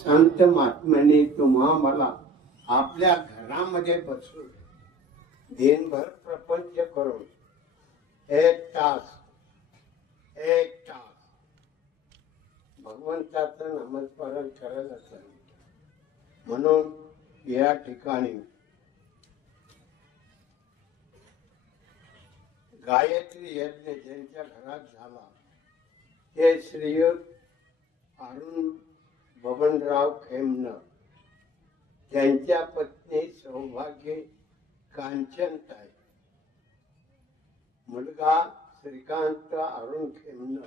संत महात्म्याने तुम्हा मला आपल्या घरामध्ये बसून दिनभर प्रपंच करून एक तास भगवंताचं नामस्मरण करत असेल. म्हणून या ठिकाणी गायत्री यज्ञ ज्यांच्या घरात झाला ते श्रीयुत अरुण बबनराव खेमनर, त्यांच्या पत्नी सौभाग्य कांचनताई, मुलगा श्रीकांत अरुण खेमनर,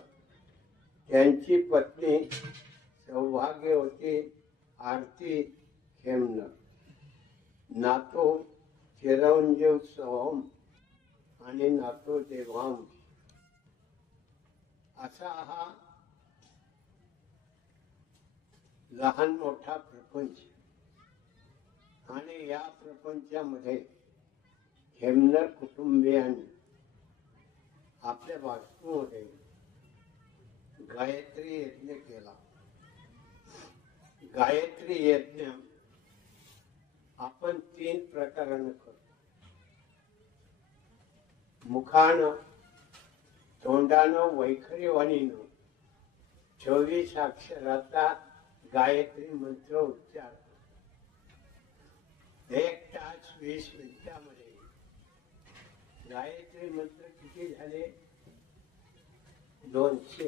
त्यांची पत्नी सौभाग्यवती आरती खेमनर, नातू चिरंजीव सोहम आणि नातू देवांग. असा हा लहान मोठा प्रपंच. आणि या प्रपंचामध्ये खेमनर कुटुंबियांनी आपल्या वास्तूमध्ये गायत्री यज्ञ केला. गायत्री यज्ञ आपण 3 प्रकाराने करतो. मुखानं, तोंडानं, वैखरी वाणीनं 24 अक्षराचा गायत्री मंत्र उच्चार. 1 तास 20 मिनिटांमध्ये गायत्री मंत्र किती झाले? 200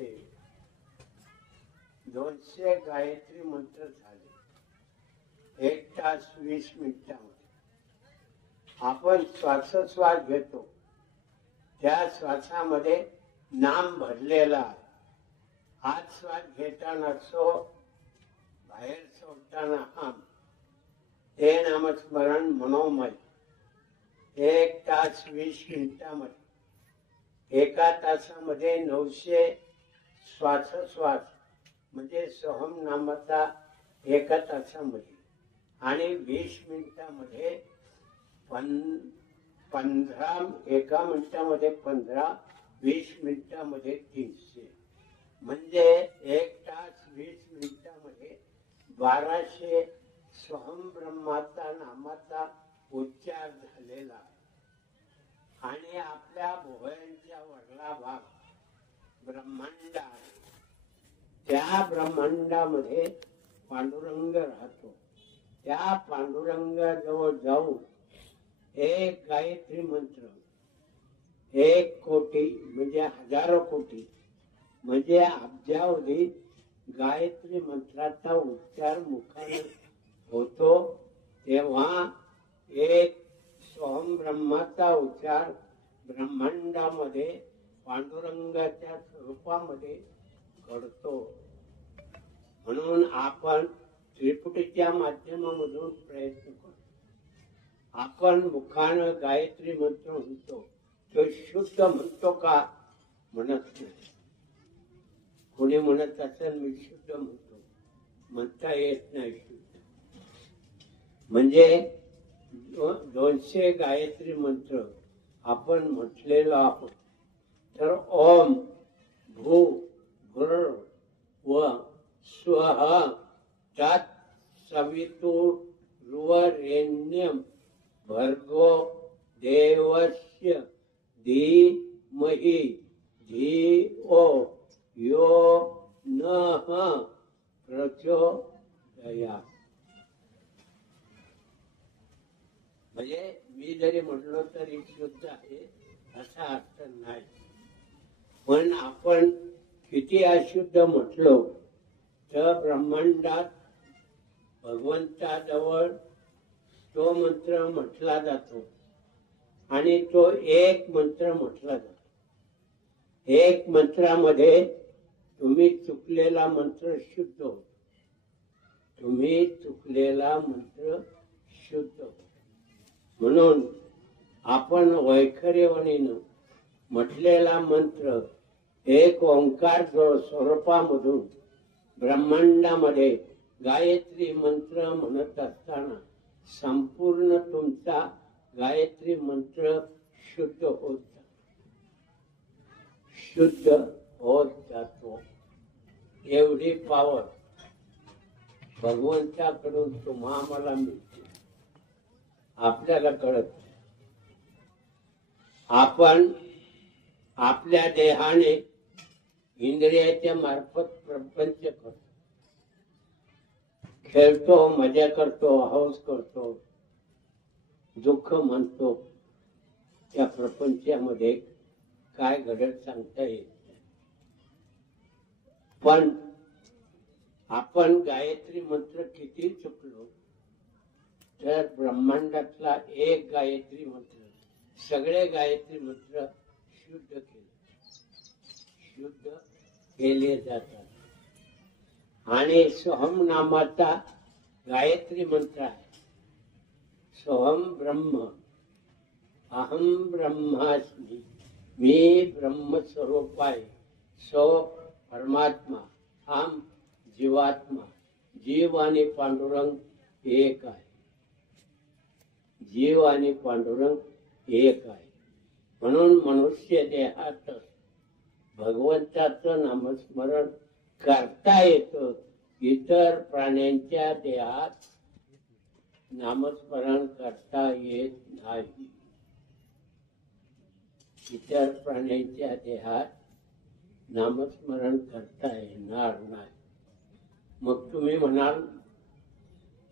गायत्री मंत्र झाले 1 तास 20 मिनिटांमध्ये. आपण श्वासोश्वास घेतो त्या श्वासामध्ये नाम भरलेला आहे. आत श्वास घेताना सो, बाहेर सोडताना हम. ते नामस्मरण मनोमय 1 तास 20 मिनिटांमध्ये. 1 तासामध्ये 900 श्वासोश्वास म्हणजे सोहम नामाचा 1 तासामध्ये. आणि 20 मिनिटांमध्ये 15 1 मिनिटामध्ये 15, 20 मिनिटांमध्ये 300 म्हणजे 1 तास 20 मिनिटांमध्ये 1200 सोहम ब्रह्माचा नामाचा उच्चार झालेला आहे. आणि आपल्या भोवयांच्या वरला भाग ब्रह्मांड आहे. त्या ब्रह्मांडामध्ये पांडुरंग राहतो. त्या पांडुरंगाजवळ जाऊन एक गायत्री मंत्र 1 कोटी म्हणजे हजारो कोटी म्हणजे अब्जावधी गायत्री मंत्राचा उच्चार मुखाने होतो. तेव्हा एक सोहम ब्रह्माचा उच्चार ब्रह्मांडामध्ये पांडुरंगाच्या स्वरूपामध्ये घडतो. म्हणून आपण त्रिपुटीच्या माध्यमामधून प्रयत्न करतो. आपण मुखानं गायत्री मंत्र म्हणतो. तो शुद्ध म्हणतो का? म्हणत नाही. कोणी म्हणत असेल मी शुद्ध म्हणतो, म्हणता येत नाही शुद्ध. म्हणजे 200 गायत्री मंत्र आपण म्हटलेलो आहोत. तर ओम भू भुर व स्वः तत् सवितुर्वरेण्यं भर्गो देवस्य धीमहि धियो यो नः प्रचोदयात्. म्हणजे मी जरी म्हटलो तरी शुद्ध आहे असा अर्थ नाही. पण आपण किती अशुद्ध म्हटलो तर ब्रह्मांडात भगवंताजवळ तो मंत्र म्हटला जातो आणि तो एक मंत्र म्हटला जातो. एक मंत्रामध्ये तुम्ही चुकलेला मंत्र शुद्ध होतो. तुम्ही चुकलेला मंत्र शुद्ध होतो. म्हणून आपण वैखरीवणीनं म्हटलेला मंत्र एक ओंकार स्वरूपामधून ब्रह्मांडामध्ये गायत्री मंत्र म्हणत असताना संपूर्ण तुमचा गायत्री मंत्र शुद्ध होत जातो. एवढी पावर भगवंताकडून तुम्हा आम्हाला मिळते, आपल्याला कळत नाही. आपण आपल्या देहाने इंद्रियाच्या मार्फत प्रपंच करतो, खेळतो, मजा करतो, हौस करतो, दुःख म्हणतो. त्या प्रपंचामध्ये काय घडत सांगता येत नाही. पण आपण गायत्री मंत्र किती चुकलो तर ब्रह्मांडातला एक गायत्री मंत्र सगळे गायत्री मंत्र शुद्ध केले जातात. आणि सोहम नामाचा गायत्री मंत्र आहे. सोहम ब्रह्म, अहम ब्रह्मास्मी, मी ब्रह्मस्वरूप आहे. सो परमात्मा, हम जीवात्मा. जीव आणि पांडुरंग एक आहे. जीव आणि पांडुरंग एक आहे. म्हणून मनुष्य देहात भगवंताचं नामस्मरण करता येतं. इतर प्राण्यांच्या देहात नामस्मरण करता येत नाही. इतर प्राण्यांच्या देहात नामस्मरण करता येणार नाही. मग तुम्ही म्हणाल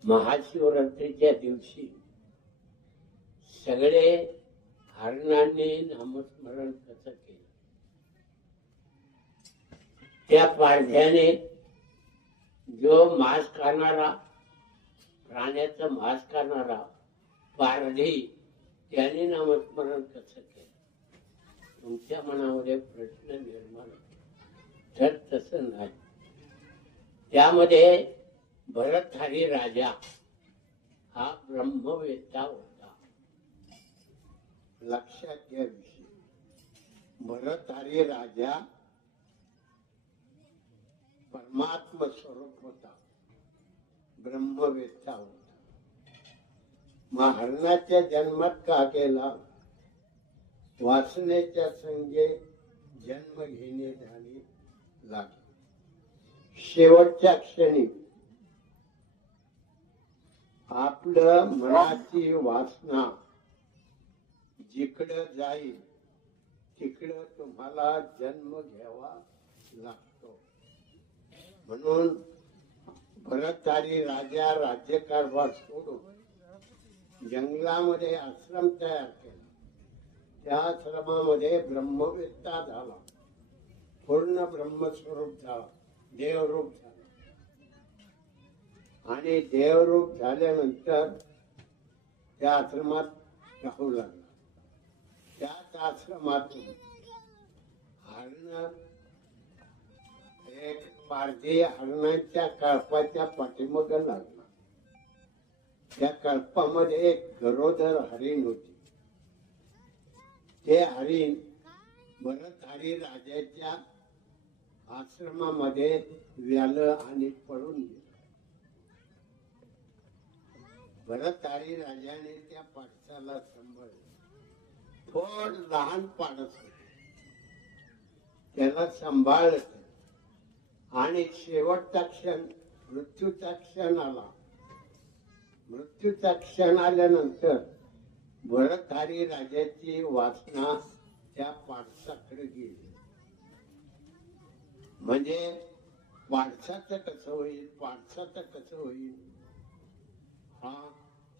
महाशिवरात्रीच्या दिवशी सगळे हरणांनी नामस्मरण कसं केलं? त्या पारध्याने जो मांस खाणारा, प्राण्याचं मांस खाणारा पारधी, त्याने नामस्मरण कसं केलं? तुमच्या मनामध्ये प्रश्न निर्माण होतो. तर तसं नाही. त्यामध्ये भरतहरी राजा हा ब्रह्मवेत्ता होता. लक्षात घ्या विषय. भरतहरी राजा परमात्म स्वरूप होता, ब्रह्मवेत्ता होता. मग हरणाच्या जन्मात का गेला? वासनेच्या संगे जन्म घेणे झाले लागले. शेवटच्या क्षणी आपलं मनाची वासना जिकडं जाईल तिकडं तुम्हाला जन्म घ्यावा लागतो. म्हणून भरतहरी राजा राज्यकारभार सोडून जंगलामध्ये आश्रम तयार केला. त्या आश्रमामध्ये ब्रह्मवेत्ता झाला, पूर्ण ब्रह्मस्वरूप झाला, देवरूप झाला. आणि देवरूप झाल्यानंतर त्या आश्रमात राहू लागला. त्याच आश्रमातून हरण एक पारधी हरणाच्या कळपाच्या पाठीमागे लागला. त्या कळपामध्ये एक गरोदर हरिण होती. ते हरिण भरतहरी राजाच्या आश्रमामध्ये व्यालं आणि पळून गेलं. भरतहरी राजाने त्या पाडसाला सांभाळलं. थोड लहान पाडस होते, त्याला सांभाळलं. आणि शेवटचा क्षण, मृत्यूचा क्षण आला. मृत्यूचा क्षण आल्यानंतर भरतहरी राजाची वासना त्या पाडसाकडे गेली. म्हणजे पाडसाचं कसं होईल, पाडसाचं कसं होईल, हा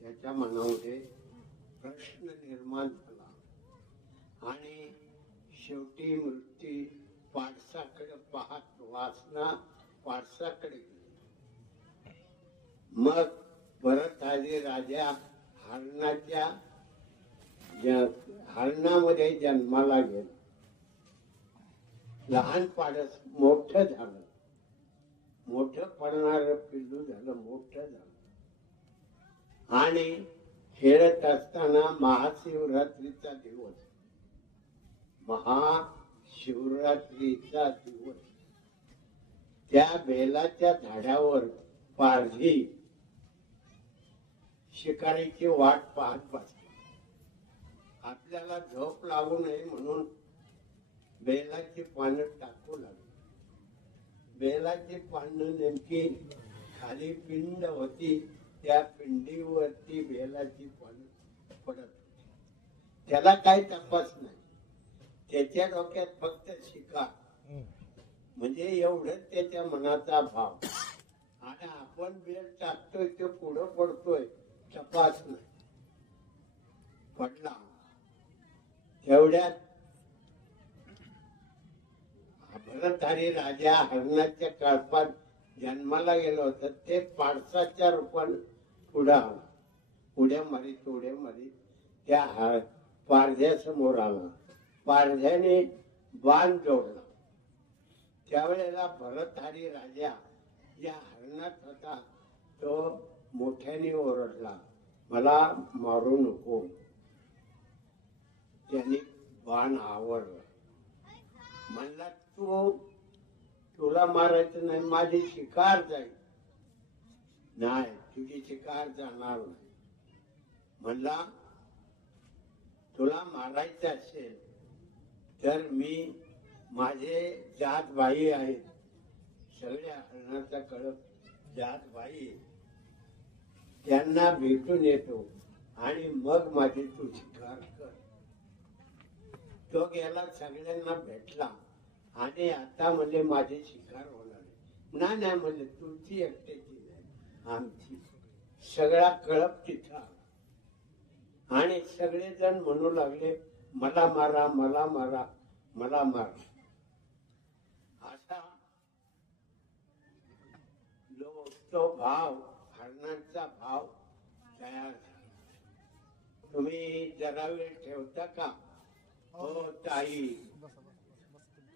त्याच्या मनामध्ये प्रश्न निर्माण झाला. आणि शेवटी मृत्यू पाडसाकडे पाहत वासना पाडसाकडे गेली. मग भरतहरी राजा हरणामध्ये जन्माला गेला. लहान पाडस मोठं झालं, मोठं पडणारं पिल्लू झालं, मोठं झालं. आणि खेळत असताना महाशिवरात्रीचा दिवस, महाशिवरात्रीचा दिवस, त्या बेलाच्या झाडावर पारधी शिकारीची वाट पाहत बसला. आपल्याला झोप लागू नये म्हणून बेलाची पानं टाकू लागली. बेलाची पानं नेमकी खाली पिंड होती, त्या पिंडीवरती बेलाची पडत होती. त्याला काही तपास नाही, त्याच्या डोक्यात फक्त शिकार, म्हणजे एवढंच त्याच्या मनाचा भाव. आणि आपण बेल टाकतोय तो पुढं पडतोय, तपास नाही. पडला तेवढ्यात भरतहरी राजा हरणाच्या कळपात जन्माला गेलो होता, ते पाडसाच्या रूपाने पुढे आला. उड्या मारीत त्या पारध्या समोर आला. पारध्याने बाण जोडला. त्यावेळेला भरतहरी राजा या हरणात होता, तो मोठ्याने ओरडला, मला मारू नको. त्याने बाण आवरला. म्हणला, तुला मारायचं नाही, माझी शिकार जाईल. नाही, तुझी शिकार जाणार नाही. म्हणला, तुला मारायचं असेल तर मी, माझे जात भाई आहेत, सगळ्या हरणाचा कळप जात भाई, त्यांना भेटून येतो आणि मग माझी तू शिकार कर. तो गेला, सगळ्यांना भेटला आणि आता म्हणजे माझी शिकार होणार नाही. नाही म्हणजे तुमची एकट्याची नाही, आमची. सगळा कळप तिथं आला आणि सगळेजण म्हणू लागले, मला मारा, मला मारा, मला मारा. असा तो भाव, हरणांचा भाव तयार झाला. तुम्ही जरा वेळ ठेवता का? हो ताई,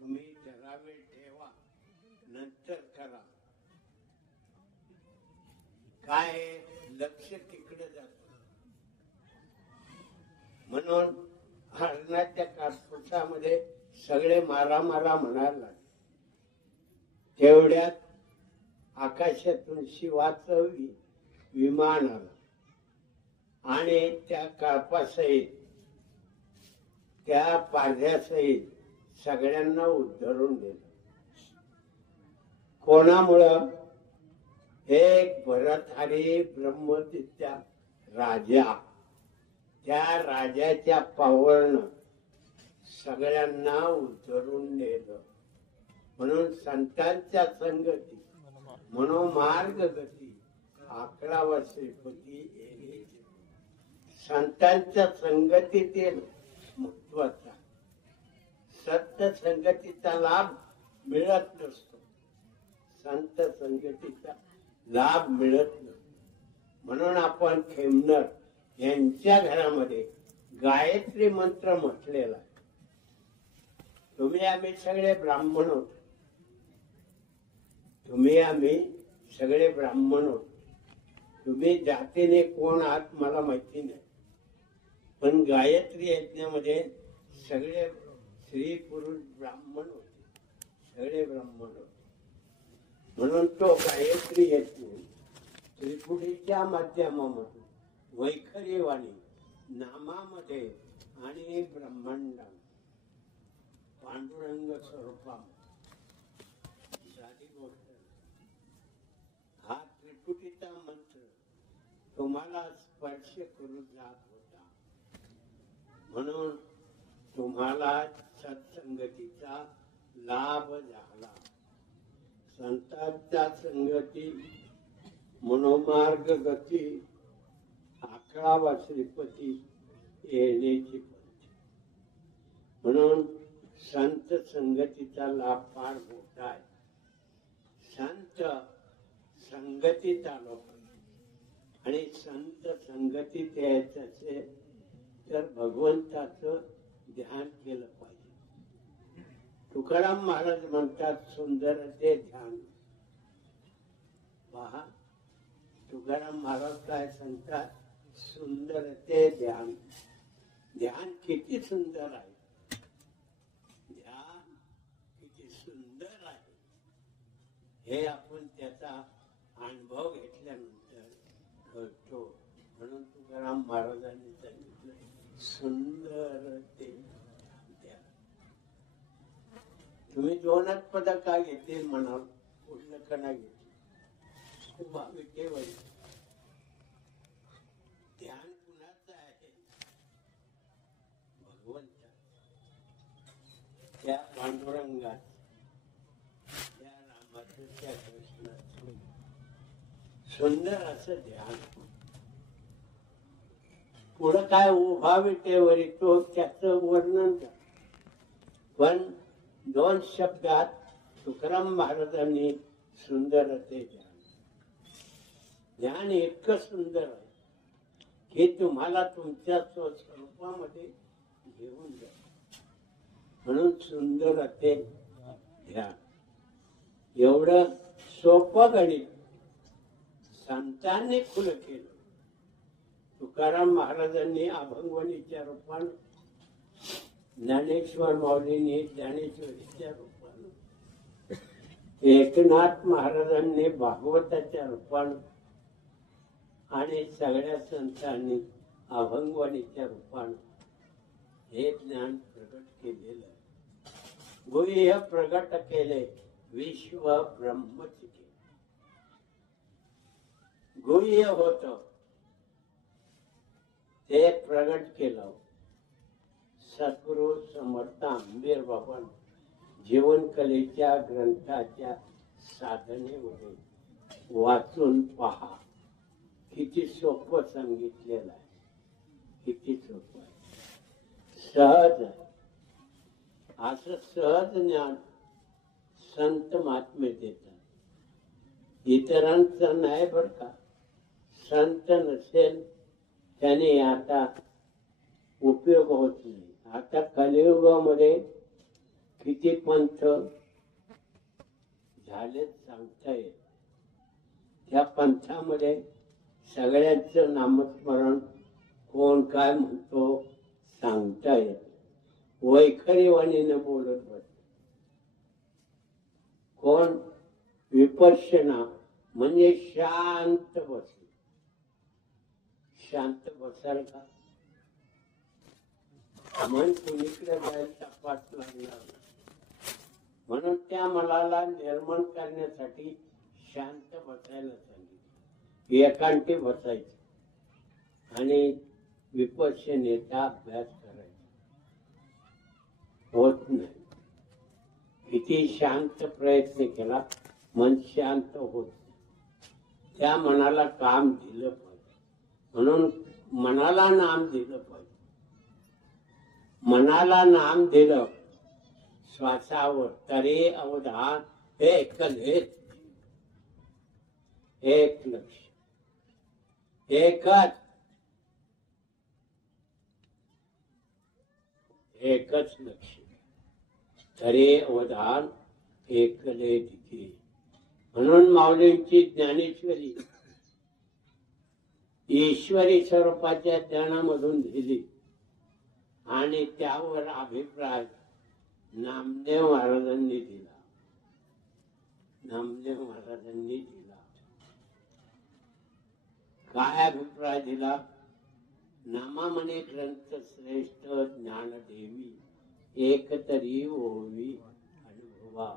तुम्ही जरा वेळ ठेवा, नंतर करा. काय लक्ष तिकडे जात, म्हणून हरणाच्या कासपुटामध्ये सगळे मारा मारा म्हणायला लागले. तेवढ्यात आकाशातून शिवाचं विमान आलं आणि त्या काळपासहित, त्या पारध्यासहित सगळ्यांना उद्धरून दिलं. कोणामुळं? एक भरतहरी ब्रह्मदत्ता राजा, त्या राजाच्या पावरनं सगळ्यांना उद्धरून नेलं. म्हणून संतांच्या संगती मनोमार्ग गती, 11वा श्रीपती. संतांच्या संगतीतील महत्वाचा, सत्य संगतीचा लाभ मिळत नसतो, संत संगतीचा लाभ मिळत नसतो. म्हणून आपण खेमनर यांच्या घरामध्ये गायत्री मंत्र म्हटलेला आहे. तुम्ही आम्ही सगळे ब्राह्मण होतो, तुम्ही आम्ही सगळे ब्राह्मण होतो. तुम्ही जातीने कोण आहात मला माहिती नाही, पण गायत्री यज्ञामध्ये सगळे स्त्री पुरुष ब्राह्मण होते, सगळे ब्राह्मण होते. म्हणून तो गायत्री यज्ञ त्रिपुटीच्या माध्यमामधून वैखरी वाणी नामामध्ये आणि ब्रह्मांडा पांडुरंग स्वरूपामध्ये, साधी गोष्ट. हा त्रिपुटीचा मंत्र तुम्हाला स्पर्श करून जात होता, म्हणून तुम्हाला सत्संगतीचा लाभ झाला. संतांच्या संगती मनोमार्ग गती, 11वा श्रीपती येण्याची पद्धत. म्हणून संत संगतीचा लाभ फार मोठा आहे. संत संगतीत आलो आणि संत संगतीत यायचं असेल तर भगवंताचं ध्यान केलं पाहिजे. तुकाराम महाराज म्हणतात, सुंदर ते ध्यान. पहा, तुकाराम महाराज काय सांगतात, सुंदर ते ध्यान. ध्यान किती सुंदर आहे, ध्यान किती सुंदर आहे, हे आपण त्याचा अनुभव घेतल्यानंतर कळतो. म्हणून तुकाराम महाराजांनी सांगितलं, सुंदर ते ध्यान. तुम्ही 2च पद का घेतील म्हणाल, कुठलं का नाही घेतलं? उभा विटेवर ध्यान कुणाचं आहे? भगवंत, त्या पांडुरंगात, त्या रामाचं, त्या कृष्णाचं सुंदर असं ध्यान. पुढं काय उभा विटेवर तो त्याचं वर्णन कर. पण 2 शब्दात तुकाराम महाराजांनी सुंदर ते ध्यान इतकं सुंदर आहे की तुम्हाला तुमच्या स्वस्वरूपामध्ये घेऊन जा. म्हणून सुंदर ते ध्यान. एवढं सोपं गणित संतांनी खुलं केलं. तुकाराम महाराजांनी अभंगवाणीच्या रूपानं, ज्ञानेश्वर माऊलींनी ज्ञानेश्वरीच्या रूपानं, एकनाथ महाराजांनी भागवताच्या रूपानं आणि सगळ्या संतांनी अभंगवाणीच्या रूपानं हे ज्ञान प्रगट केलेलं. गुह्य प्रगट केले विश्व ब्रह्मच केले. गुह्य होत ते प्रगट केलं. सद्गुरु समर्थ आंबेर बाबा जीवनकलेच्या ग्रंथाच्या साधनेमध्ये वाचून पहा. किती सोपं सांगितलेलं आहे, किती सोपं आहे, सहज आहे. असं सहज ज्ञान संत महात्मे देतात. इतरांचं नाही बर का. संत नसेल त्याने आता उपयोग होत नाही. आता कलियुगामध्ये किती पंथ झाले सांगता येत. त्या पंथामध्ये सगळ्यांचं नामस्मरण कोण काय म्हणतो सांगता येत. वैखरीवाणीनं बोलत बस. कोण विपश्यना म्हणजे शांत बस. शांत बसाल का? मन कुणीकडे जायला तपास लागणार. म्हणून त्या मनाला निर्माण करण्यासाठी शांत बसायला सांगितलं. एकांती बसायचं आणि विपश्यनेचा अभ्यास करायचा. होत नाही. किती शांत प्रयत्न केला मन शांत होत नाही. त्या मनाला काम दिलं पाहिजे. म्हणून मनाला नाम दिलं पाहिजे. मनाला नाम दिलं श्वासावर तरी अवधान एक लक्ष एकच लक्ष तरी अवधान एकले दिखे. म्हणून माऊलींची ज्ञानेश्वरी ईश्वरी स्वरूपाच्या ज्ञानामधून दिली आणि त्यावर अभिप्राय नामदेव महाराजांनी दिला. नामदेव महाराजांनी दिला. काय अभिप्राय दिला? नामा म्हणे ग्रंथ श्रेष्ठ ज्ञान देवी एक तरी ओवी अनुभवा.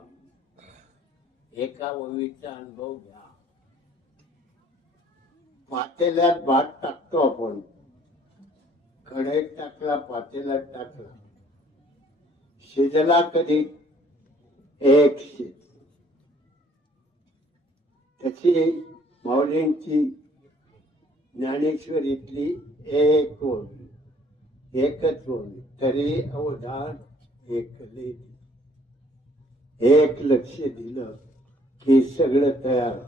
एका ओवीचा अनुभव घ्या. पातेल्यात भात टाकतो आपण. कढईत टाकला, पातेल्यात टाकला, शिजला कधी? एक शिज. त्याची माऊलींची ज्ञानेश्वरीतली एक ओवी, एकच ओवी तरी अवधान एकले. एक लक्ष दिलं की सगळं तयार.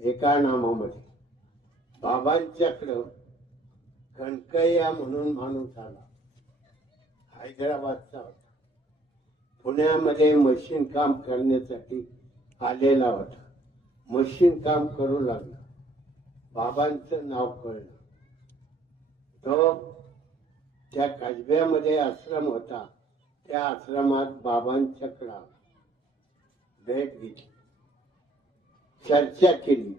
एका नामामध्ये. बाबांच्याकडं कणकय्या म्हणून माणूस आला. हैदराबादचा होता. पुण्यामध्ये मशीन काम करण्यासाठी आलेला होता. मशीन काम करू लागला. बाबांचं नाव कळलं. तो त्या कसब्यामध्ये आश्रम होता. त्या आश्रमात बाबांच्याकडे आला. भेट घेतली, चर्चा केली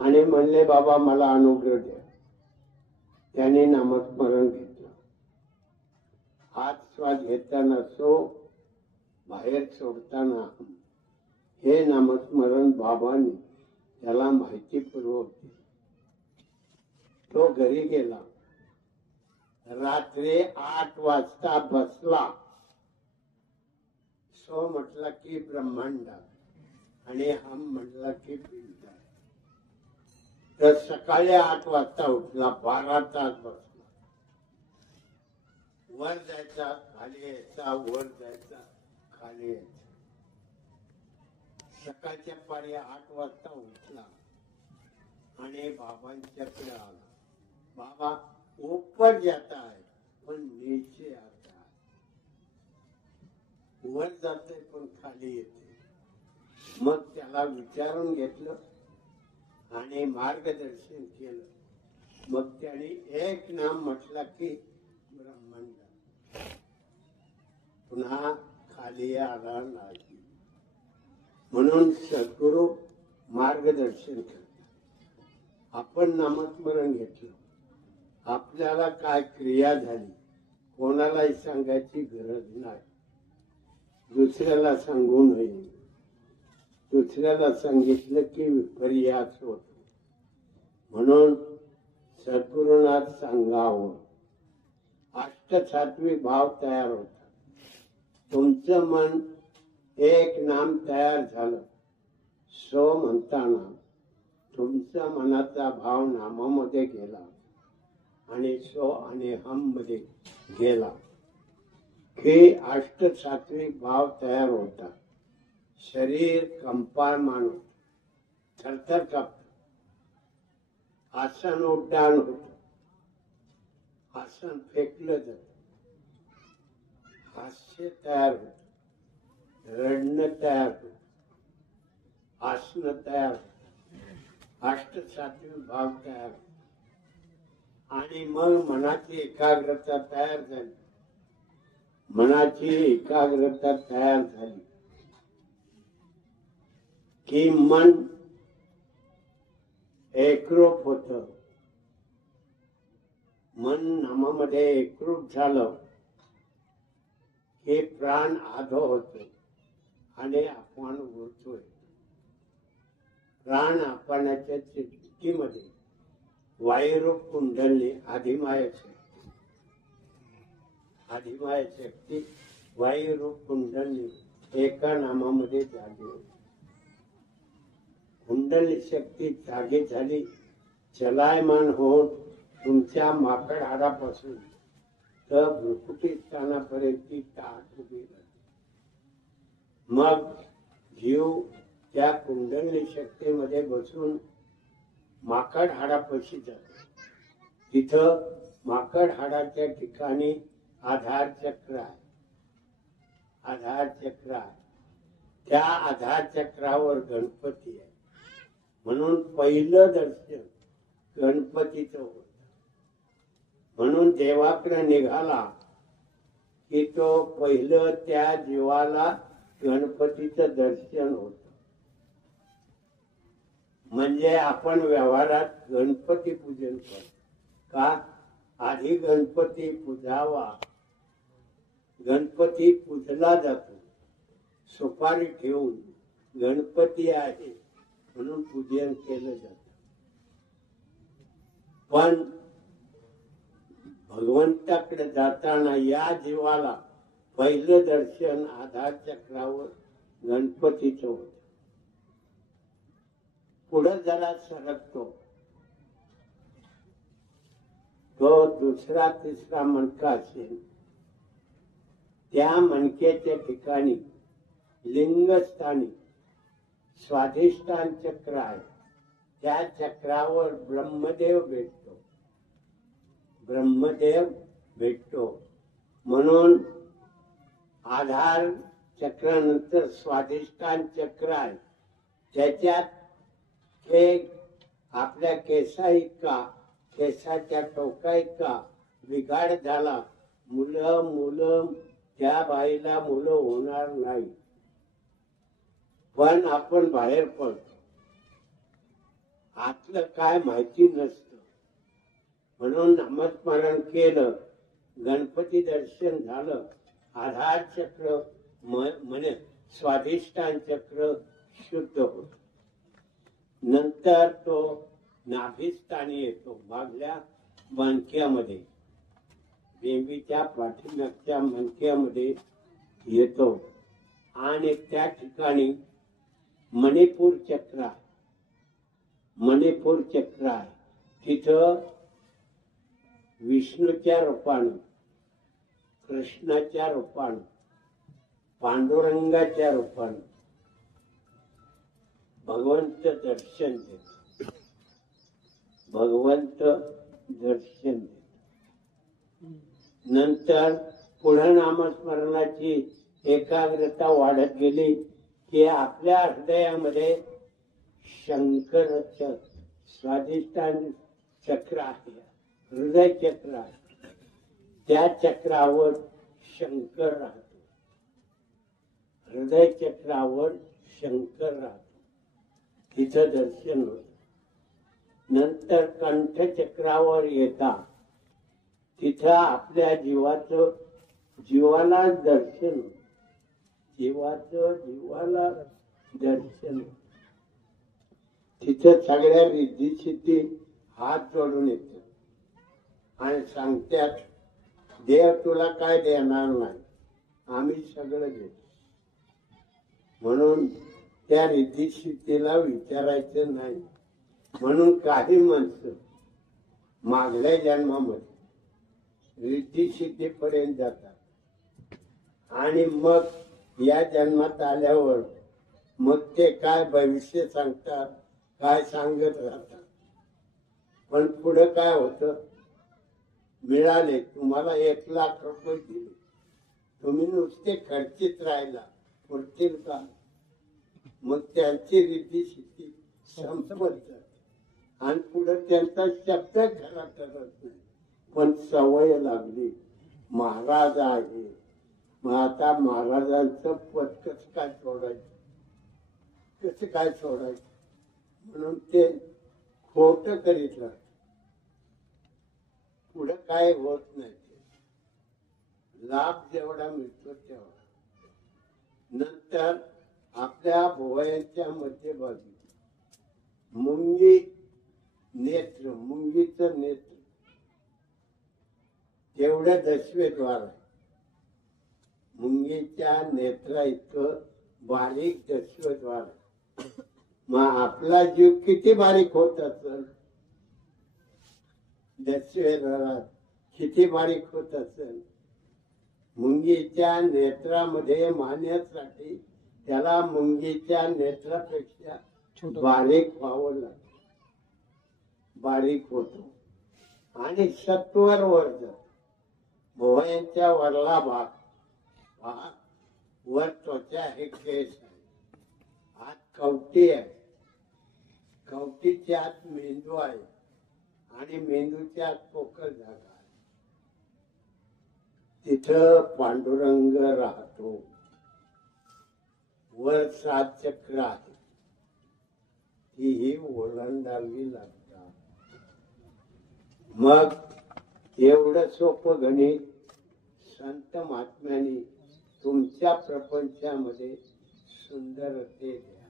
आणि म्हणले बाबा मला अनुग्रह द्या. त्याने नामस्मरण घेतलं. हात श्वास घेताना सो, बाहेर सोडताना हे नामस्मरण बाबांनी त्याला माहितीपूर्वक दिलं. तो घरी गेला. रात्री 8 वाजता बसला. सो म्हटला की ब्रह्मांड आणि हम म्हटला की पिंड. तर सकाळी 8 वाजता उठला. 12 तास बसला. वर जायचा, खाली यायचा, वर जायचा, खाली यायचा. सकाळच्या पारी 8 वाजता उठला आणि बाबांच्याकडे आला. बाबा ऊपर जाता है पण नीचे आता है. वर जाते पण खाली येते. मग त्याला विचारून घेतलं आणि मार्गदर्शन केलं. मग त्याने एक नाम म्हटलं की ब्रह्मांड. पुन्हा खाली आला नाही. म्हणून सद्गुरू मार्गदर्शन करतात. आपण नामस्मरण घेतलं, आपल्याला काय क्रिया झाली कोणालाही सांगायची गरज नाही. दुसऱ्याला सांगू नये. दुसऱ्याला सांगितलं की विपर्यास होतो. म्हणून सद्गुरूंना सांगावं. अष्टसात्विक भाव तयार होतात. तुमचं मन एक नाम तयार झालं. सो म्हणताना तुमच्या मनाचा भाव नामामध्ये गेला आणि सो आणि हम मध्ये गेला की अष्टसात्विक भाव तयार होतात. शरीर कंपायमान होत, थरथर कापत. आसन उड्डाण होत. आसन फेकलं जात. हास्य तयार होत. रडणं तयार होत. आसन तयार होत. अष्टसात्विक भाव तयार होत. आणि मग मनाची एकाग्रता तयार झाली. मनाची एकाग्रता तयार झाली की मन एकरूप होत. मन नामामध्ये एकरूप झालं की प्राण आधो होतो आणि आपण उरतोय. प्राण आपणाच्या चित्तीमध्ये वायुरूप कुंडली आधिमाय शक्ती. आधिमाय शक्ती वायुरूप कुंडली एका नामामध्ये जागी होती. कुंडली शक्ती जागी झाली. चलायमान होऊन तुमच्या माकड हाडापासून तर भ्रुकुटी स्थानापर्यंत ती ताट उभी राहते. मग जीव त्या कुंडली शक्तीमध्ये बसून माकड हाडापाशी जातो. तिथं माकड हाडाच्या ठिकाणी आधार चक्र आहे. आधार चक्र आहे. त्या आधार चक्रावर गणपती आहे. म्हणून पहिलं दर्शन गणपतीचं होत. म्हणून देवाकडे निघाला की तो पहिलं त्या जीवाला गणपतीचं दर्शन होत. म्हणजे आपण व्यवहारात गणपती पूजन करतो. का? आधी गणपती पूजावा. गणपती पूजला जातो. सुपारी ठेवून गणपती आहे म्हणून पूजन केलं जातं. पण भगवंताकडे जाताना या जीवाला पहिलं दर्शन आधार चक्रावर गणपतीचं होत. पुढे जरा सरकतो. तो दुसरा तिसरा मणका असेल त्या मणक्याच्या ठिकाणी लिंगस्थानी स्वाधिष्ठान चक्र आहे. त्या चक्रावर ब्रह्मदेव भेटतो. ब्रह्मदेव भेटतो. म्हणून आधार चक्रानंतर स्वाधिष्ठान चक्र आहे. त्याच्यात आपल्या केसा इतका, केसाच्या टोका इतका बिघाड झाला. मुलं त्या बाईला मुलं होणार नाही. पण आपण बाहेर पडतो. आतलं काय माहिती नसतं. म्हणून नामस्मरण केलं. गणपती दर्शन झालं. आधार चक्र म्हणे स्वाधिष्ठान चक्र शुद्ध होतो. नंतर तो नाभिस्थानी येतो, मागल्या मणक्यामध्ये, बेंबीच्या पाठीमागच्या मणक्यामध्ये येतो आणि त्या ठिकाणी मणिपूर चक्र आहे. मणिपूर चक्र आहे तिथं विष्णूच्या रूपानं, कृष्णाच्या रूपानं, पांडुरंगाच्या रूपानं भगवंत दर्शन देतो. भगवंत दर्शन देतो. नंतर पुढे नामस्मरणाची एकाग्रता वाढत गेली की आपल्या हृदयामध्ये शंकराचं स्वाधिष्ठान चक्र आहे, हृदय चक्र आहे. त्या चक्रावर शंकर राहतो. हृदय चक्रावर शंकर राहतो. तिथं दर्शन होत. नंतर कंठ चक्रावर येता तिथं आपल्या जीवाला दर्शन होत. जीवाला दर्शन होत. तिथं सगळ्या रिद्धी हात जोडून येतात आणि सांगतात, देव तुला काय देणार नाही, आम्ही सगळं देतो. म्हणून त्या रिद्धी विचारायचं नाही. म्हणून काही माणसं मागल्या जन्मामध्ये रिद्धी पर्यंत जातात आणि मग या जन्मात आल्यावर मग ते काय भविष्य सांगतात, काय सांगत राहतात. पण पुढे काय होतं, मिळाले तुम्हाला 1,00,000 रुपये दिले, तुम्ही नुसते खर्चित राहिला, पुरतील का? मग त्यांची रिद्धी सिद्धी संपत जाते आणि पुढे त्यांचा शब्द घरात ठरत नाही. पण सवय लागली, महाराज आहे, मग आता महाराजांचं पद कसं काय सोडायचं, कसं काय सोडायचं, म्हणून ते खोट करीत राहत. पुढे काय होत नाही. लाभ जेवढा मिळतो तेवढा. नंतर आपल्या भुवयांच्या मध्यभागी मुंगी नेत्र, मुंगीचं नेत्र, तेवढं 10वे द्वार आहे. मुंगीच्या नेत्रा इतकं बारीक 10वे द्वार आहे. मग आपला जीव किती बारीक होत असेल, 10वे द्वारात किती बारीक होत असेल. मुंगीच्या नेत्रामध्ये मानण्यासाठी त्याला मुंगीच्या नेत्रापेक्षा बारीक व्हावं लागतं. बारीक होतो आणि सत्वर वर जातो. भुवयांच्या वरला भाग, वर त्वचा आहे, केस आहे, आत कवटी आहे, कवटीच्या आत मेंदू आहे आणि मेंदूच्या आत पोकळ जागा आहे. तिथं पांडुरंग राहतो. वर 7 चक्र आहे, ही ओलांडावी लागतात. मग एवढं सोपं गणित संत महात्म्यांनी तुमच्या प्रपंचामध्ये सुंदरते द्या.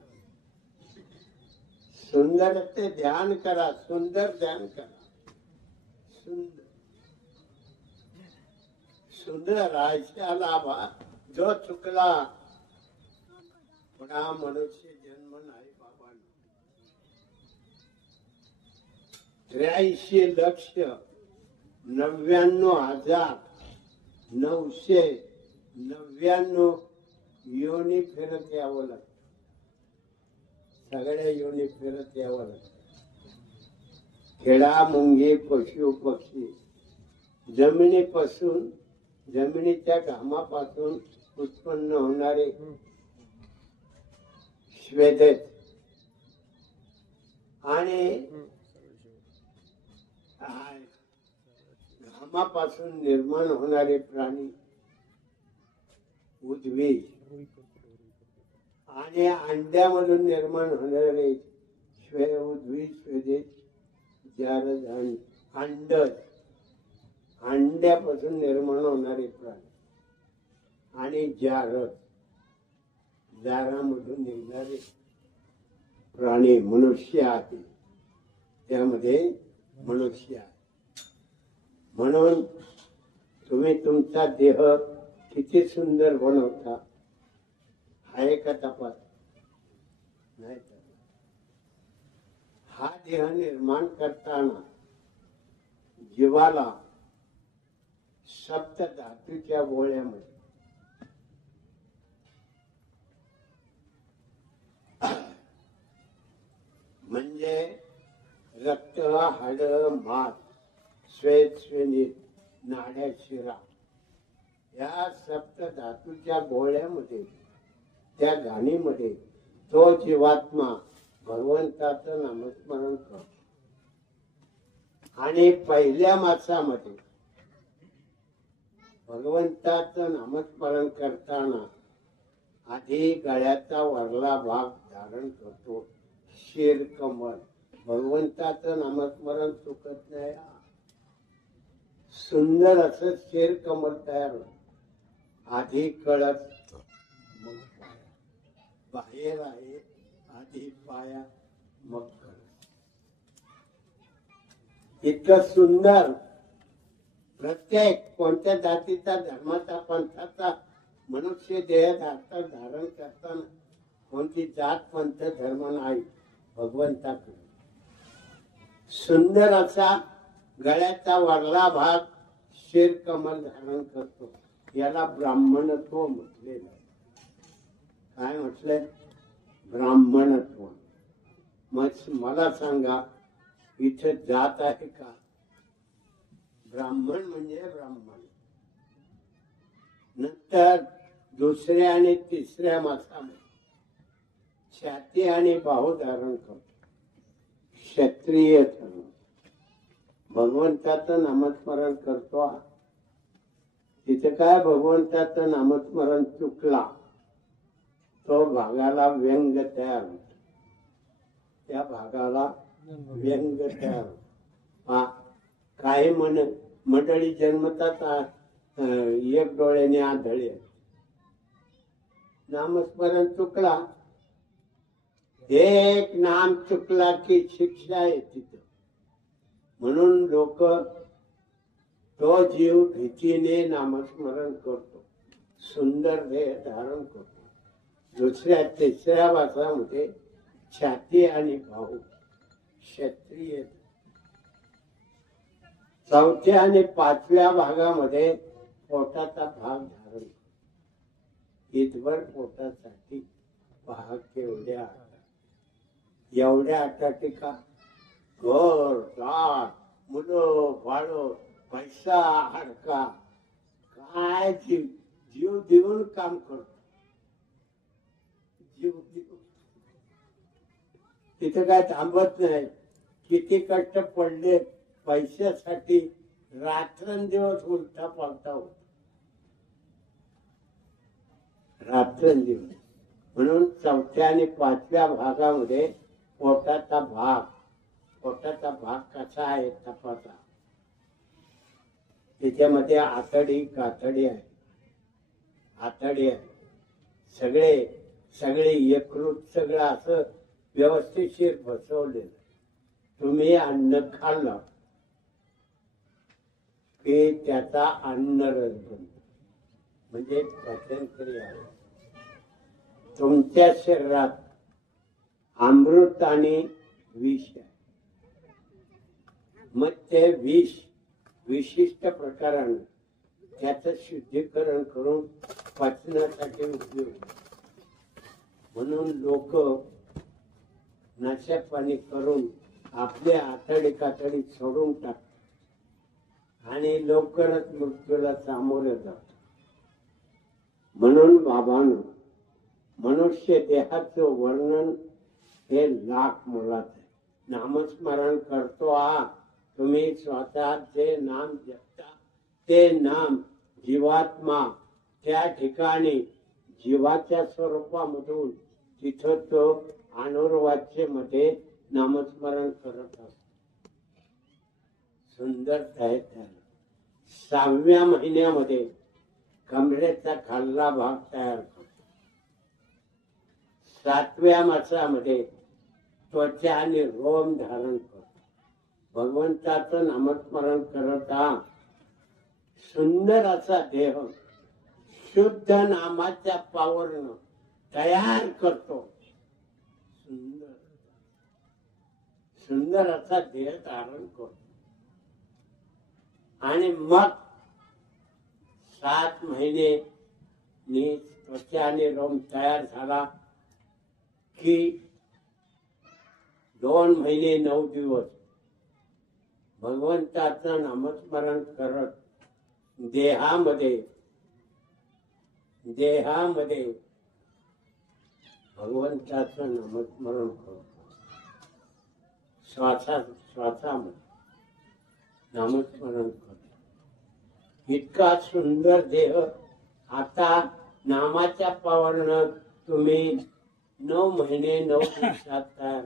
सुंदरते ध्यान करा, सुंदर ध्यान करा. सुंदर सुंदर आयशा लाभा जो चुकला, पुन्हा मनुष्य जन्म नाही बाबा. 83,99,999 योनी फिरत यावं लागतं. सगळ्या योनी फिरत यावं लागतं. खेडा, मुंगी, पशु, पक्षी जमिनीपासून, जमिनीच्या घामापासून उत्पन्न होणारे श्वेदेत आणि घामापासून निर्माण होणारे प्राणी उद्भिज आणि अंड्यामधून निर्माण होणारे उद्भिज श्वेदेत जारद, अंडज, अंड्यापासून निर्माण होणारे प्राणी आणि जारद, जारामधून निघणारे प्राणी मनुष्य आहे, त्यामध्ये मनुष्य आहे. म्हणून तुम्ही तुमचा देह किती सुंदर बनवता, आहे का तपास? नाही. हा देह निर्माण करताना जीवाला सप्त धातूच्या गोळ्यामध्ये म्हणजे रक्त, हाड, मांस, श्वेत, श्वेनित, नाड्या, शिरा या सप्त धातूच्या गोळ्यामध्ये, त्या घाणीमध्ये तो जीवात्मा भगवंताचं नामस्मरण करतो. आणि पहिल्या मासामध्ये भगवंताचं नामस्मरण करताना आधी गळ्याचा वरला भाग धारण करतो, शिर कमल. भगवंताचं नामस्मरण चुकत नाही. सुंदर असं शिर कमल तयार होत. आधी कळत मग पाया, बाहेर आहे आधी पाया मग कळत. इतकं सुंदर प्रत्येक कोणत्या जातीचा, धर्माचा, पंथाचा मनुष्य देह धारण करताना कोणती जात, पंथ, धर्म नाही, भगवंताकडे सुंदर असा गळ्याचा वरला भाग शिर कमल धारण करतो. याला ब्राह्मणत्व म्हटलेलं आहे. काय म्हटलंय? ब्राह्मणत्व. मग मला सांगा, इथे जात आहे का? ब्राह्मण म्हणजे ब्राह्मण. नंतर दुसऱ्या आणि तिसऱ्या मासामध्ये छाती आणि बाहू धारण करतो, क्षत्रिय धर्म. भगवंताचं नामस्मरण करतो. तिथे काय भगवंताचं नामस्मरण चुकला तो भागाला व्यंग तयार होतो. त्या भागाला व्यंग तयार होतो. काही मंडळी जन्मतात एक डोळ्याने आंधळे. नामस्मरण चुकला, एक नाम चुकला की शिक्षा आहे तिथं. म्हणून लोक तो जीव भीतीने नामस्मरण करतो, सुंदर देह धारण करतो. दुसऱ्या तिसऱ्या वासामध्ये छाती आणि बाहू क्षत्रिय. चौथ्या आणि पाचव्या भागामध्ये पोटाचा भाग धारण. इथभर पोटासाठी भाग केवढ्या, एवढ्या आटाटिका, घर दार, मुलं बाळ, पैसा हडका, काय जीव देऊन काम करतो. जीव देऊन तिथे काय थांबत नाही. किती कष्ट पडले पैशासाठी, रात्रंदिवस उलटा पालटा होत, रात्रंदिवस. म्हणून चौथ्या आणि पाचव्या भागामध्ये पोटाचा भाग कसा आहे तपासा. त्याच्यामध्ये आतडी कातडी आहे, आतडी आहे, सगळे यकृत सगळं असं व्यवस्थितशीर बसवलेलं. तुम्ही अन्न खाल्लं की त्याचा अन्नरस बनतो, म्हणजे पचनक्रिया आहे. तुमच्या शरीरात अमृत आणि विष आहे. मग ते विष विशिष्ट प्रकाराने त्याचं शुद्धीकरण करून पचनासाठी उपयोग. म्हणून लोक नशापाणी करून आपले आतडी कातडी सोडून टाकतात आणि लवकरच मृत्यूला सामोरे जातात. म्हणून बाबांनो, मनुष्य देहाचं वर्णन हे लाख मोलाचं आहे. नामस्मरण करतो तुम्ही स्वतः जे नाम जपता, ते नाम जीवात्मा त्या ठिकाणी जीवाच्या स्वरूपामधून तिथं तो अनुर्वाच्यमध्ये नामस्मरण करत असतो. सुंदर आहे त्याला. 6व्या महिन्यामध्ये कमरेचा खाल्ला भाग तयार करतो. 7व्या मासामध्ये त्वचा आणि रोम धारण करतो. भगवंताचं नामस्मरण करत हा सुंदर असा देह शुद्ध नामाच्या पावरनं तयार करतो. सुंदर सुंदर असा देह धारण करतो. आणि मग 7 महिने त्वचा आणि रोम तयार झाला की 2 महिने 9 दिवस भगवंताचं नामस्मरण करत देहामध्ये भगवंताचं नामस्मरण करतो. श्वासामध्ये नामस्मरण करतो. इतका सुंदर देह आता नामाच्या पावरनं तुम्ही 9 महिने 9 दिवसात तयार.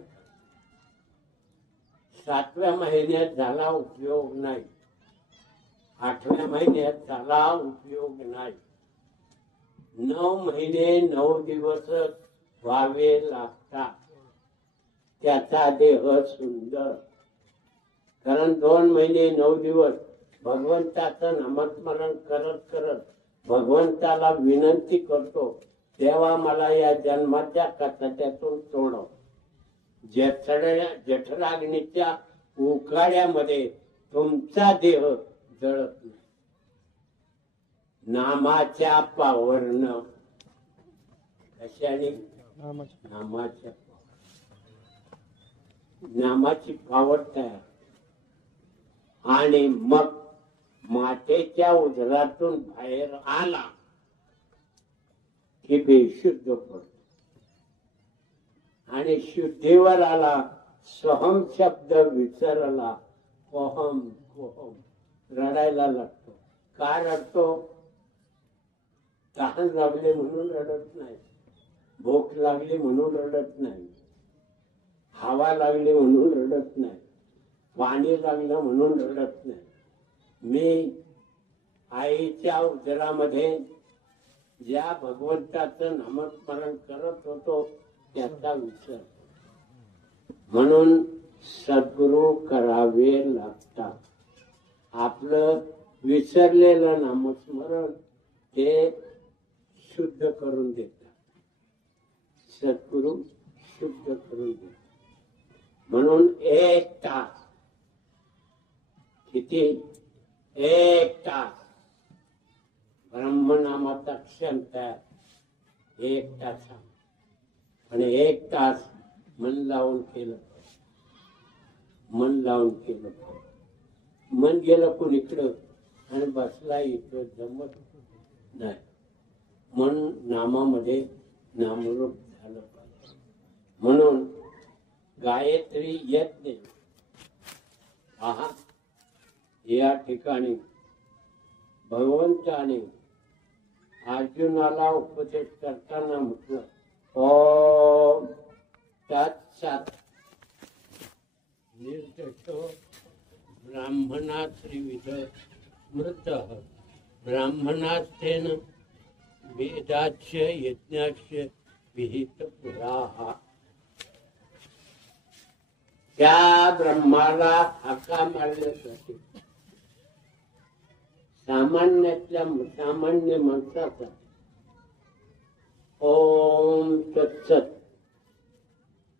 7व्या महिन्यात झाला उपयोग नाही. 8व्या महिन्यात झाला उपयोग नाही. 9 महिने 9 दिवस व्हावे लागतात त्याचा देह सुंदर. कारण 2 महिने 9 दिवस भगवंताचं नामस्मरण करत करत भगवंताला विनंती करतो, तेव्हा मला या जन्माच्या कचाट्यातून सोडव. जठराग्नीच्या उकाड्यामध्ये तुमचा देह जळत नाही. नामाच्या पावरनं. कशाने? नामाच्या नामाची पावर तयार. आणि मग मातेच्या उदरातून बाहेर आला की बेशुद्ध पडतो. आणि शुद्धीवर आला, सोहम शब्द विसरला, कोहम कोहम रडायला लागतो. का रडतो? तहान लागले म्हणून रडत नाही, भूक लागली म्हणून रडत नाही, हवा लागली म्हणून रडत नाही, पाणी लागलं म्हणून रडत नाही. मी आईच्या उदरामध्ये ज्या भगवंताचं नामस्मरण करत होतो त्याचा विसर. म्हणून सद्गुरू करावे लागतात. आपलं विसरलेलं नामस्मरण ते शुद्ध करून देतात. सद्गुरू शुद्ध करून देतात. म्हणून 1 तास. किती? 1 तास ब्रह्मनामाचा क्षण तयार. 1 तास. आणि 1 तास मन लावून केलं. मन लावून केलं. मन गेलं कुणीकडं आणि बसला इथं जमत नाही. मन नामामध्ये नामरूप झालं पाहिजे. म्हणून गायत्री यज्ञ पहा, या ठिकाणी भगवंताने अर्जुनाला उपदेश करताना म्हटलं, ओम तत्सत्. निर्दोषो ब्राह्मणा त्रिविध स्मृतः ब्राह्मणास्तेन वेदाच्य यज्ञाच्य विहित पुराः. त्या ब्रह्माला हाका मारण्यासाठी सामान्य माणसाचा ओम तत्सत्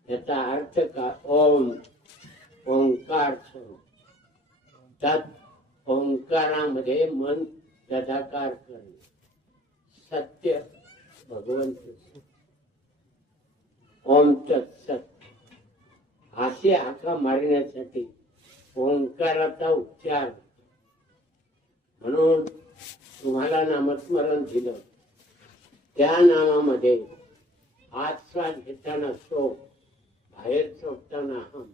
याचा अर्थ का? ओम ओंकार स्वरूप. तत् ओंकारामध्ये मन तदाकार करणे. सत्य भगवंत. ओम तत्सत् अशी हाका मारण्यासाठी ओंकाराचा उच्चार. म्हणून तुम्हाला नामस्मरण दिलं, त्या नामामध्ये आस्वाद घेताना सो, बाहेर सोडताना हम,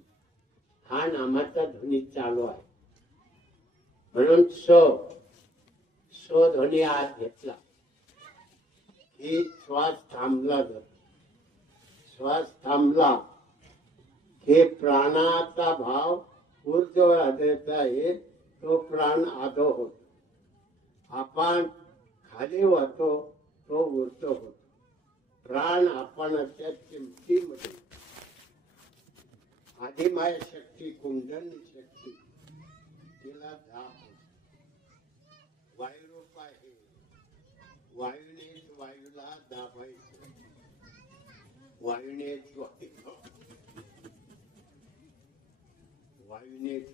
हा नामाचा ध्वनी चालू आहे. म्हणून सो ध्वनी आत घेतला की श्वास थांबला जातो. श्वास थांबला हे प्राणाचा भाव ऊर्ध्वर आदळता आहे, तो प्राण आधो होतो. आपण खाली वाहतो, तो ऊर्ध्व होतो. प्राण आपणाच्या चिमटीमध्ये आदिमाय शक्ती कुंडली शक्ती तिला धाप वायुरूप आहे. वायूनेच वायूला दाबायचं. वायूनेच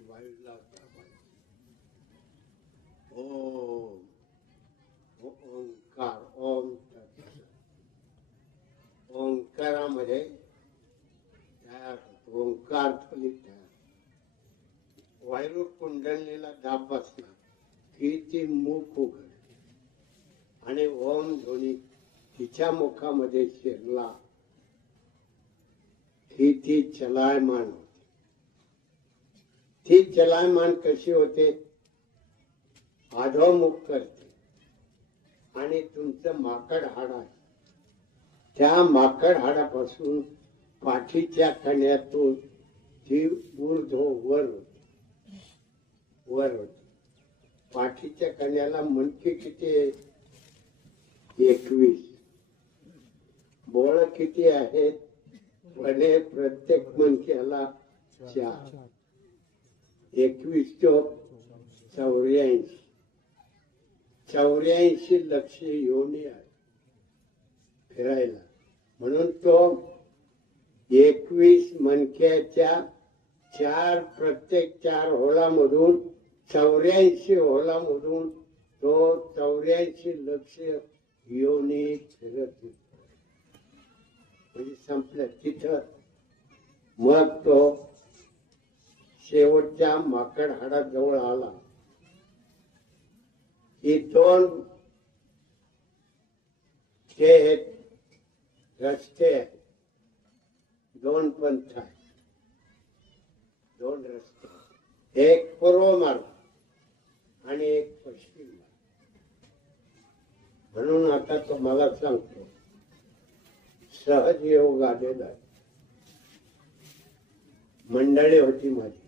वायूला दाबायचं. ओम ओंकार ओम. ओंकारामध्ये तयार होतो. ओंकार फलित तयार. वायुरूप कुंडलीला दाब बसला की ती मुख उघड आणि ओम ध्वनी तिच्या मुखामध्ये शिरला की ती चलायमान होते. ती चलायमान कशी होते? अधोमुख करते आणि तुमचं माकड हाड आहे, त्या माकड हाडापासून पाठीच्या कण्यातून ती ऊर्ध्व वर होते. पाठीच्या कण्याला मणके किती आहे? 21. बोळ किती आहेत? भले प्रत्येक मणक्याला 4. 21 चोक 84. 84 लक्ष योनी आहे फिरायला. म्हणून तो 21 मणक्याच्या 4 प्रत्येक 4 होलामधून 84 होलामधून तो 84 लक्ष योनी फिरत म्हणजे संपलं तिथं. मग तो शेवटच्या माकड हाडाजवळ आला की 2 ते रस्ते आहेत. 2 पंथ आहेत. 2 रस्ते. एक पूर्व मार्ग आणि एक पश्चिम मार्ग. म्हणून आता तुम्हाला सांगतो, सहज योग आलेला आहे. मंडळी होती माझी.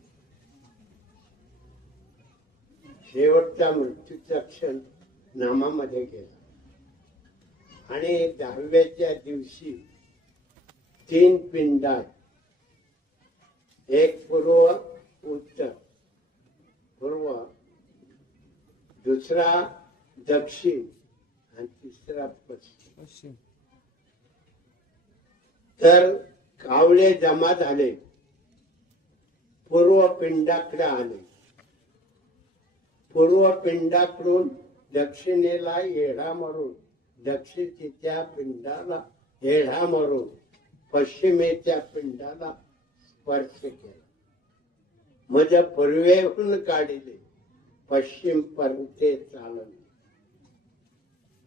शेवटचा मृत्यूचा क्षण नामामध्ये गेला आणि 10व्याच्या दिवशी 3 पिंड आहेत. एक पूर्व उत्तर पूर्व, दुसरा दक्षिण आणि तिसरा पश्चिम. तर कावळे जमा झाले, पूर्व पिंडाकडे आले. पूर्व पिंडाकडून दक्षिणेला येढा मारून दक्षिणेच्या पिंडाला येढा मारून पश्चिमेच्या पिंडाला स्पर्श केला. म्हणजे पूर्वेहून काढले पश्चिम पर्यंत चालले.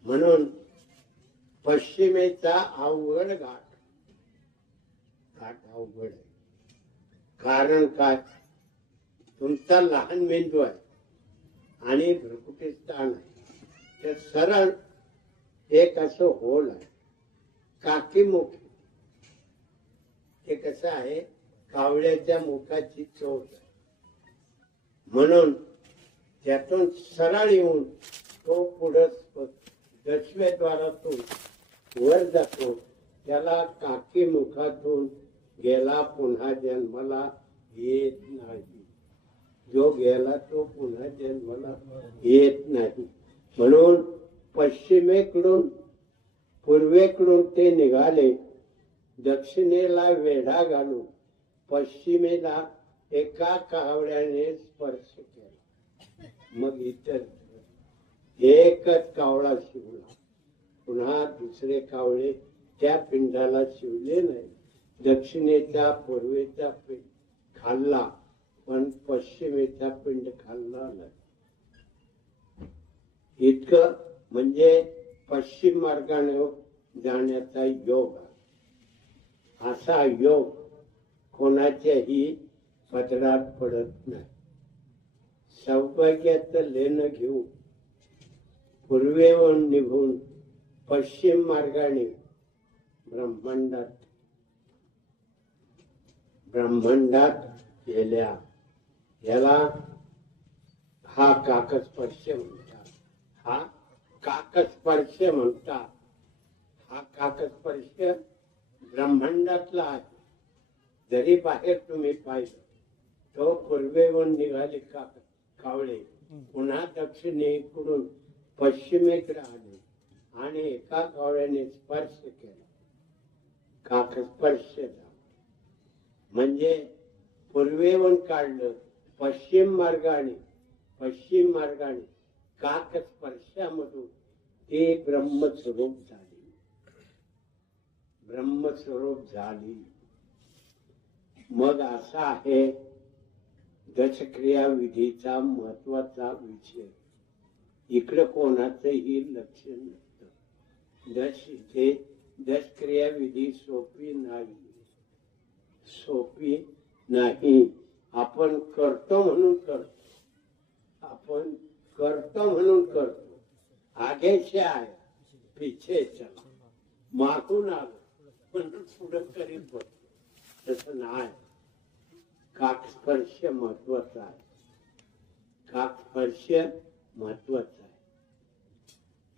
म्हणून पश्चिमेचा अवघड घाट अवघड आहे. कारण काय? तुमचा लहान मेंदू आहे आणि भ्रुकुटी स्थान आहे. तर सरळ एक असं होल आहे, काकीमुखी. ते कसं आहे? कावळ्याच्या मुखाची चोच आहे. म्हणून त्यातून सरळ येऊन तो पुढे 10व्या द्वारातून वर जातो. त्याला काकी मुखातून गेला पुन्हा जन्माला येत नाही. जो गेला तो पुन्हा जन्माला येत नाही. म्हणून पश्चिमेकडून पूर्वेकडून ते निघाले. दक्षिणेला वेढा घालून पश्चिमेला एका कावळ्याने स्पर्श केला. मग इतर एकच कावळा शिवला. पुन्हा दुसरे कावळे त्या पिंडाला शिवले नाही. दक्षिणेचा पूर्वेचा पिंड खाल्ला, पण पश्चिमेचा पिंड खाल्ला नाही. इतकं म्हणजे पश्चिम मार्गाने जाण्याचा योग. असा योग कोणाच्याही पदरात पडत नाही. सौभाग्याचं लेणं घेऊन पूर्वेहून निघून पश्चिम मार्गाने ब्रह्मांडात गेल्या. याला हा काकस्पर्श म्हणतात. हा काकस्पर्श म्हणतात. हा काकस्पर्श ब्रह्मांडातला आहे. जरी बाहेर तुम्ही पाहिलं तो पूर्वेहून निघाले कावळे पुन्हा दक्षिणेकडून पश्चिमेकडे आले आणि एका कावळ्याने स्पर्श केला, काक स्पर्श झाला. म्हणजे पूर्वेहून काढलं, पश्चिम मार्गाने काक स्पर्शामधून ते ब्रह्मस्वरूप झाली. मग असा आहे दशक्रिया विधीचा महत्वाचा विषय. इकडे कोणाचंही लक्ष नसतं. दशक्रिया विधी सोपी नाही. आपण करतो म्हणून करतो. आगे से आया पीछे चला, मागून आलो म्हणून पुढे करीत बसतो. तसं नाही. काकस्पर्श महत्वाचा आहे.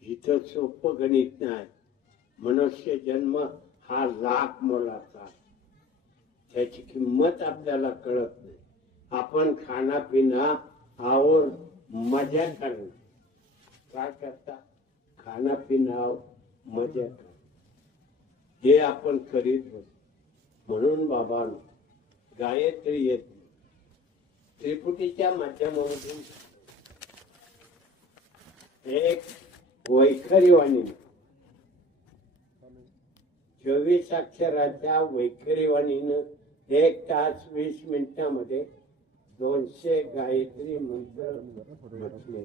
इथं सोपं गणित नाही. मनुष्य जन्म हा लाख मोलाचा आहे. त्याची किंमत आपल्याला कळत नाही. आपण खानापिना और मजा करणं. काय करता? खानापिना मजा करणं हे आपण करीत होतो. म्हणून बाबांनो, गायत्री येत त्रिपुटीच्या माध्यमामधून एक वैखरी वाणीने 24 अक्षराच्या वैखरी वाणीनं 1 तास 20 मिनिटांमध्ये 200 गायत्री मंत्र म्हटले.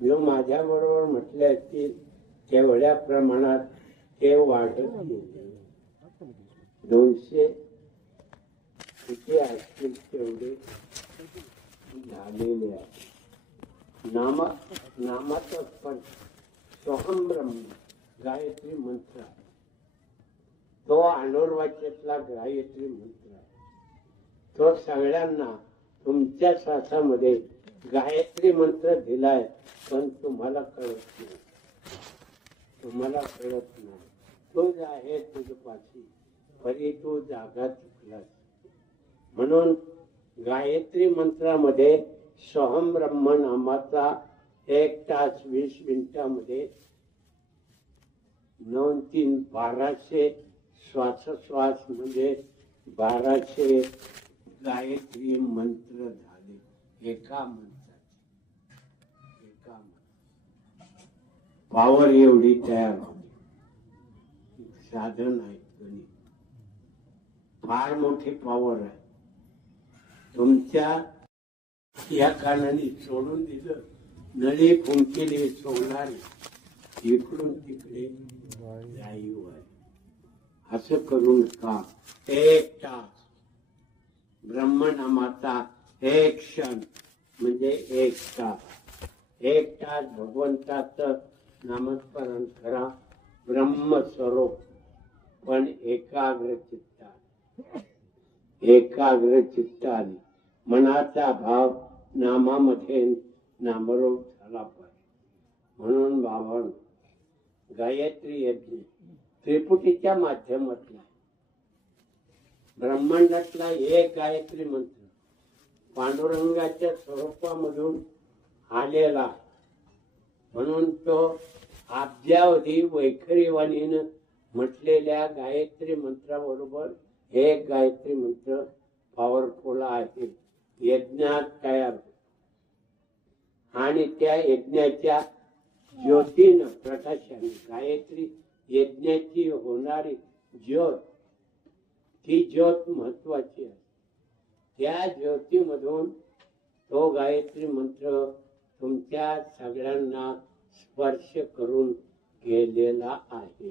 जो माझ्या बरोबर म्हटले असतील तेवढ्या प्रमाणात ते वाढत गेले. 200 किती असतील तेवढे झालेले आहे. नामाचा स्पर्श सोहम ब्रह्म गायत्री मंत्र आहे. तो अनोर्वाच्यातला गायत्री मंत्र आहे. तो सगळ्यांना तुमच्या श्वासामध्ये गायत्री मंत्र दिलाय, पण तुम्हाला कळत नाही. तोच आहे तुझपाशी, परी तू जागा चुकलास. म्हणून गायत्री मंत्रामध्ये सोहम ब्रह्म नामाचा 1 तास 20 मिनिटांमध्ये 9-3 1200 श्वासोश्वास म्हणजे 1200 गायत्री मंत्र झाले. एका पावर एवढी तयार होती. साधन आहे गणित. फार मोठी पावर आहे. तुमच्या या कानाने सोडून दिलं, नळी फुंकिली सोडणारी इकडून तिकडे लाईव्ह आहे. असं करू नका. 1 तास ब्रह्मनामाचा 1 क्षण म्हणजे 1 तास. 1 तास भगवंताचं नामस्मरण करा. ब्रह्मस्वरूप पण एकाग्र चित्ताने मनाचा भाव नामामध्ये नामरूप झाला पाहिजे. म्हणून बाबांनो, गायत्री यज्ञ त्रिपुटीच्या माध्यमातला ब्रह्मांडातला एक गायत्री मंत्र पांडुरंगाच्या स्वरूपामधून आलेला. म्हणून तो अब्जावधी वैखरी वाणीनं म्हटलेल्या गायत्री मंत्राबरोबर एक गायत्री मंत्र पॉवरफुल आहे. यज्ञात तयार होतो आणि त्या यज्ञाच्या ज्योतीनं प्रकाशाने गायत्री यज्ञाची होणारी ज्योत, ती ज्योत महत्वाची आहे. त्या ज्योतीमधून तो गायत्री मंत्र तुमच्या सगळ्यांना स्पर्श करून गेलेला आहे.